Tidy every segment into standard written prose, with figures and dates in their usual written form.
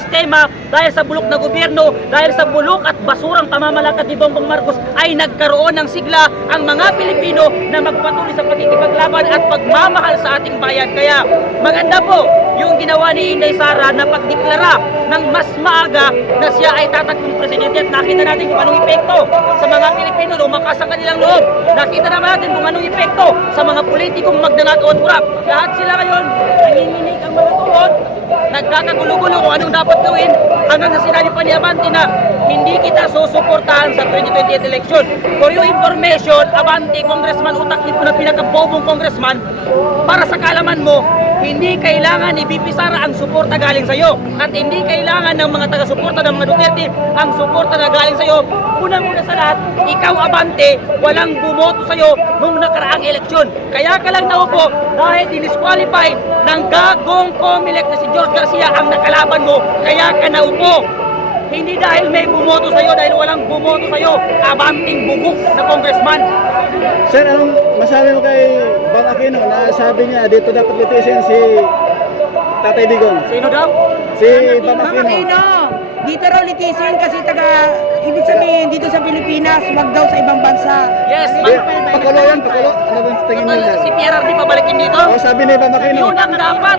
sistema, dahil sa bulok na gobyerno, dahil sa bulok at basurang pamamalakad ni Bongbong Marcos ay nagkaroon ng sigla ang mga Pilipino na magpatuloy sa pagkikipaglaban at pagmamahal sa ating bayan. Kaya maganda po yung ginawa ni Inday Sara na pagdeklara ng mas maaga na siya ay tatakbong presidente, at nakita natin kung anong epekto sa mga Pilipino, lumakas ang kanilang loob. Nakita naman natin kung anong epekto sa mga politikong magnanakaw at kurap. Lahat sila ngayon nanginginig ang mga tuhod, nagkakagulo-gulo kung anong dapat gawin, hanggang sa sinabi pa ni Abante na hindi kita susuportahan sa 2028 election. For your information, Abante, congressman, utak-ito na pinakabobong congressman, para sa kaalaman mo, hindi kailangan ni BP Sara ang suporta galing sa iyo, at hindi kailangan ng mga taga-suporta ng mga Duterte ang suporta na galing sa iyo. Unang-una sa lahat, ikaw Abante, walang bumoto sa iyo nung nakaraang eleksyon. Kaya ka lang naupo dahil dinisqualified ng gagong COMELEC na si George Garcia ang nakalaban mo, kaya ka naupo. Hindi dahil may bumoto sa iyo, dahil walang bumoto sa iyo, Abanting bugok na congressman. Sir, anong masabi mo kay Bang Aquino na sabi niya dito dapat litisin si Tatay Digong? Sino daw? Si Bang Bang Aquino. Aquino, dito raw litisin kasi ibig sabihin dito sa Pilipinas, wag daw sa ibang bansa. Yes, Pakulo yan, pakulo. Ano ba tingin niyo dyan? si PRRD pabalikin dito. O, sabi ni Bang Aquino. Yun ang dapat.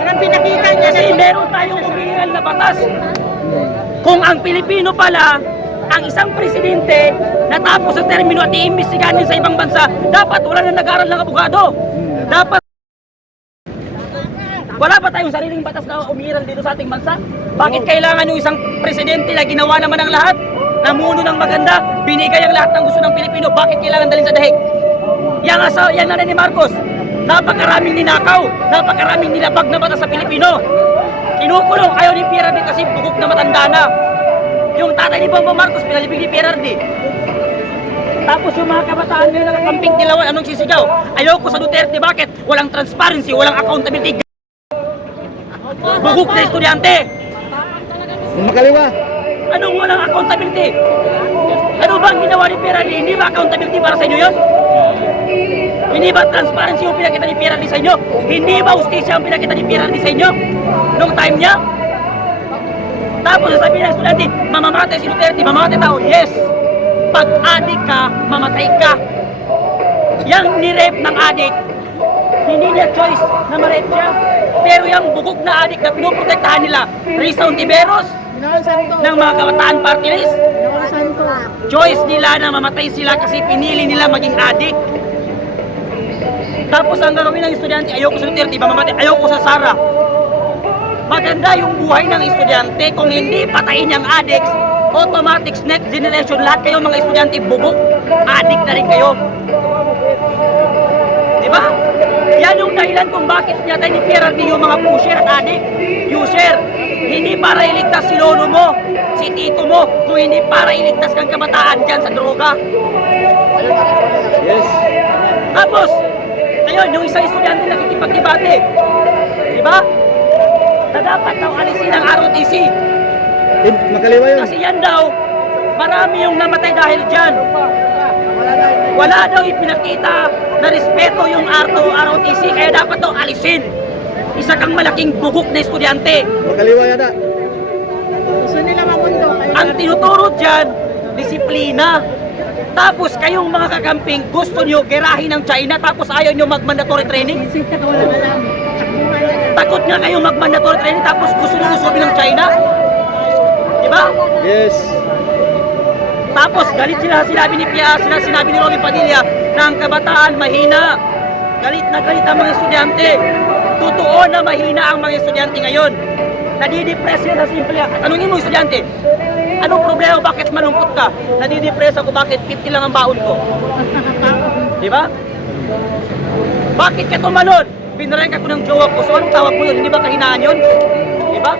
Anong pinakita niya Kasi meron tayong umiiral na batas. Kung ang Pilipino pala, ang isang presidente natapos sa termino at iimbestigahan sa ibang bansa, dapat wala na nag-aaral ng abogado. Dapat wala ba tayong sariling batas na umiiral dito sa ating bansa? Bakit kailangan yung isang presidente na ginawa naman ang lahat, namuno ng maganda, binigay ang lahat ng gusto ng Pilipino, bakit kailangan dalhin sa dahig? Yan na ni Marcos, napakaraming ninakaw, napakaraming nilabag na batas sa Pilipino. Kinukulong, ayaw ni PRRD kasi bugok na matanda na. Yung tatay ni Bongbong Marcos, pinalibig ni PRRD. Tapos yung mga kabataan ngayon nakakamping dilawan, anong sisigaw? Ayoko sa Duterte, bakit? Walang transparency, walang accountability. Bugok na estudyante. Makaliwa. Anong walang accountability? Ano ba ang ginawa ni PRRD? Hindi ba accountability para sa inyo yun? Hindi ba transparency yung pinakita ni PRRD sa inyo? Hindi ba justisya ang pinakita ni PRRD sa inyo? Nung time niya? Tapos sasabihin ng estudyante, mamamatay si Duterte, mamamatay tao. Yes! Pag adik ka, mamatay ka. Yang ni-rape ng adik, hindi niya choice na ma-rape siya. Pero yung bugok na adik na pinoprotektahan nila, Risa Ontiveros, ng mga kabataan party list, choice nila na mamatay sila kasi pinili nila maging adik. Tapos ang gagawin ng estudyante, ayoko sa Duterte, mamamatay, ayoko sa Sara. Maganda yung buhay ng estudyante kung hindi patayin yung addicts, automatics, next generation, lahat kayo mga estudyante, bubuk, addict na rin kayo. Diba? Yan yung dahilan kung bakit natin ni PRRD yung mga pusher at addict, user. Hindi para iligtas si lolo mo, si tito mo, kung hindi para iligtas kang kabataan dyan sa droga. Yes. Tapos, ngayon, yung isang estudyante nakikipag-debate, diba? Na dapat daw alisin ang ROTC. Makaliwa yun. Kasi yan daw, marami yung namatay dahil dyan. Wala daw ipinakita na respeto yung ROTC, kaya dapat daw alisin. Isa kang malaking bugok na estudyante. Makaliwa yata. Gusto nila mamundo. Ang tinuturo dyan, disiplina. Tapos kayong mga kakamping, gusto nyo gerahin ng China, tapos ayaw nyo mag-mandatory training. Takot nga kayong mag-mandatory training, tapos gusto nyo usubin ng China. Diba? Yes. Tapos galit sinabi ni Robby Padilla na ang kabataan mahina. Galit na galit ang mga estudyante. Totoo na mahina ang mga estudyante ngayon. Nadidepress yan sa simple. Tanungin mo estudyante, anong problema? Bakit malungkot ka? Nadidepress ako, bakit 50 lang ang baon ko? Diba? Bakit ka tumalon? Binarangka ko ng jowa ko. So anong tawag mo yun? Hindi ba kahinaan yun? Diba?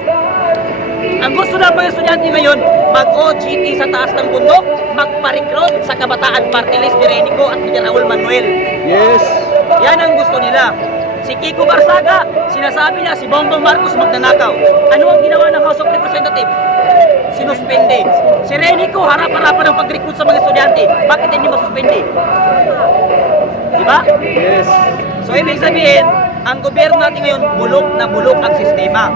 Ang gusto ng mga estudyante ngayon, mag-OGT sa taas ng bundok, magpa-recruit sa kabataan party list ni Renico at ni Raul Manuel. Yes. Yan ang gusto nila. Si Kiko Barsaga, sinasabi niya si Bongbong Marcos magnanakaw. Ano ang ginawa ng House of Representatives? Sinuspende. Si Renico harap-harapan ng pag-recruit sa mga estudyante. Bakit hindi masuspende? Diba? Yes. So ibig sabihin, ang gobyerno natin ngayon bulok na bulok ang sistema.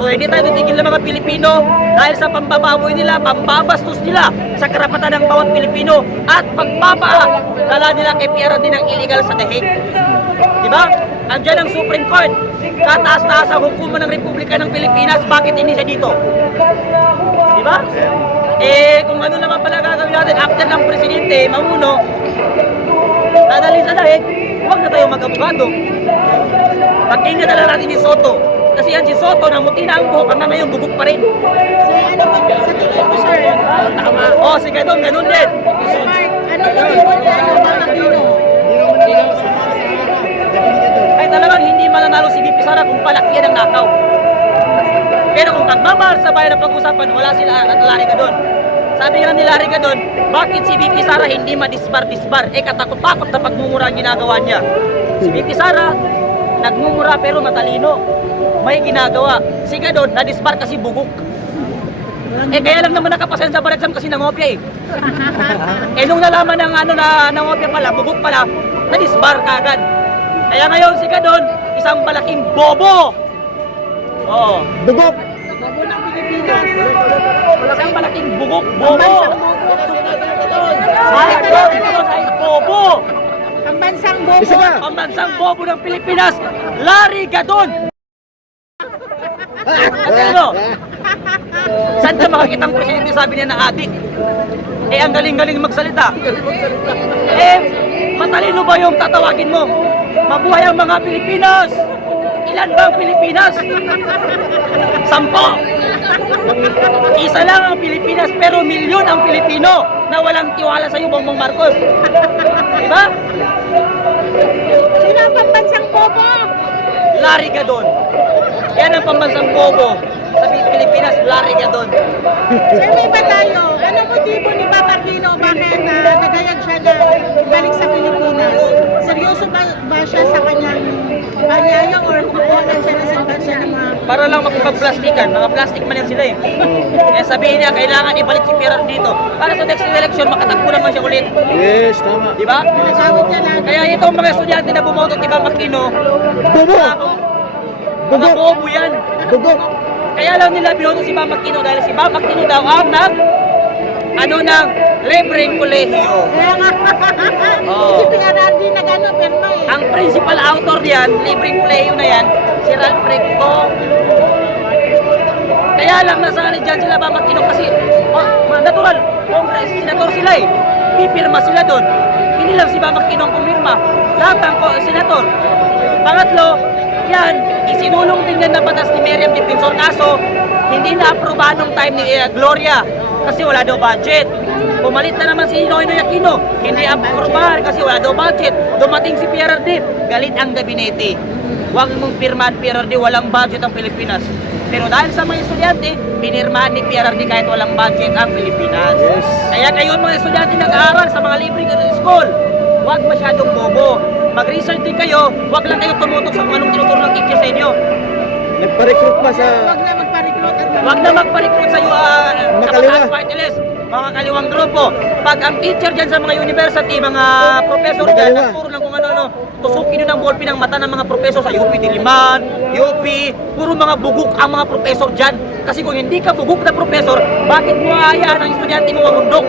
So hindi tayo titigil ng mga Pilipino dahil sa pambababoy nila, pambabastos nila sa karapatan ng bawat Pilipino at pagpapadala nila kay PRRD ng illegal sa dahig. Diba? Andiyan ang Supreme Court. Kataas-taas ang hukuman ng Republika ng Pilipinas. Bakit hindi siya dito? Diba? Eh, kung ano naman pala gagawin natin after ng presidente, mamuno, dadalhin sa dahig, huwag na tayo mag-abogado. Pagkinggan na lang natin ni Soto. Kasi yan si Soto, namuti na ang buhok, hanggang ngayon bubuk pa rin. Sir, ano ba? Sa tingin mo, sir? Tama. Oh, si Gadon, ganun din. Smart. Ano ba yun? Ano ba Aquino? Ay talagang hindi mananalo si VP Sara kung palakyan ang nakaw. Pero kung pagmamahal sa bayan ng pag-usapan, wala sila at Larry Gadon. Sabi nga ni Larry Gadon, bakit si VP Sara hindi madisbar-disbar? Eh katakot-takot na pagmumura ang ginagawa niya. Si VP Sara, nagmumura pero matalino. May ginagawa. Si Gadon, nadisbar kasi bugok. Eh kaya lang naman nakapasen sa bar exam kasi nangopya eh. Eh nung nalaman ng ano na nangopya pala, bugok pala, nadisbar kagad. Kaya ngayon si Gadon, isang malaking bobo. Oo. Bugok! Bago ng Pilipinas. Isang malaking bugok, bobo. Pambansang Gadon ay bobo. Pambansang bobo. Isa pa! Pambansang bobo ng Pilipinas, Larry Gadon. Ano? Saan ka makakita ang presidente sabi niya na adik? Eh, ang galing-galing magsalita. Eh, matalino ba yung tatawagin mo? Mabuhay ang mga Pilipinas! Ilan ba ang Pilipinas? 10. Isa lang ang Pilipinas pero milyon ang Pilipino na walang tiwala sa iyo, Bongbong Marcos. Diba? Sino ang pambansang bobo? Larry Gadon. Yan ang pambansang bobo sa Pilipinas, Larry Gadon. Sir, may ba tayo? Ano motibo ni Papa Aquino bakit nagayag siya na balik sa Pilipinas? Seryoso ba siya sa kanyang panyaya or kukuha lang siya ng simpansya ng mga... Para lang makipag-plastikan, mga plastic man yan sila eh. Eh sabihin niya, kailangan ibalik si PRRD dito. Para sa next election, makatakbo naman siya ulit. Yes, tama. Di ba? Nagawid niya lang. Kaya itong mga estudyante na bumoto kay Papa Aquino, Bugok! mga bobo yan. Bugok! Kaya lang nila binoto si Papa Aquino dahil si Papa Aquino daw ang ng libreng kolehiyo. Kaya nga, Oo. si PRRD nag-ano, pirma eh. Ang principal author diyan, libreng kolehiyo na yan, si Ralph Recto. Kaya lang nasali dyan sila Papa Aquino kasi natural, Congress, senator sila eh. Pipirma sila doon. Hindi lang si Papa Aquino ang pumirma. Lahat ang senator. Pangatlo, yan, isinulong din yan na batas ni Miriam Defensor kaso hindi na-aprobahan nung time ni Gloria kasi wala daw budget. Pumalit na naman si Noynoy Aquino, hindi aprobahan kasi wala daw budget. Dumating si PRRD, galit ang gabinete. Huwag mong pirmahan PRRD, walang budget ang Pilipinas. Pero dahil sa mga estudyante, pinirmahan ni PRRD kahit walang budget ang Pilipinas. Yes. Kaya kayo mga estudyante nag-aaral sa mga libreng school, huwag masyadong bobo. Mag-research din kayo, huwag lang kayo tumutok sa kung anong tinuturo ng teacher sa inyo. Nagpa-recruit pa sa... Huwag na magpa-recruit at Huwag na magpa-recruit sa iyo, Makaliwa. kabataan party list, mga kaliwang grupo. Pag ang teacher dyan sa mga university, mga professor dyan, Makaliwa. nagturo ng kung ano-ano, tusukin nyo ng ballpen ang mata ng mga professor sa UP Diliman, UP, puro mga bugok ang mga professor dyan. Kasi kung hindi ka bugok na professor, bakit mo aayaan ang estudyante mo mamundok?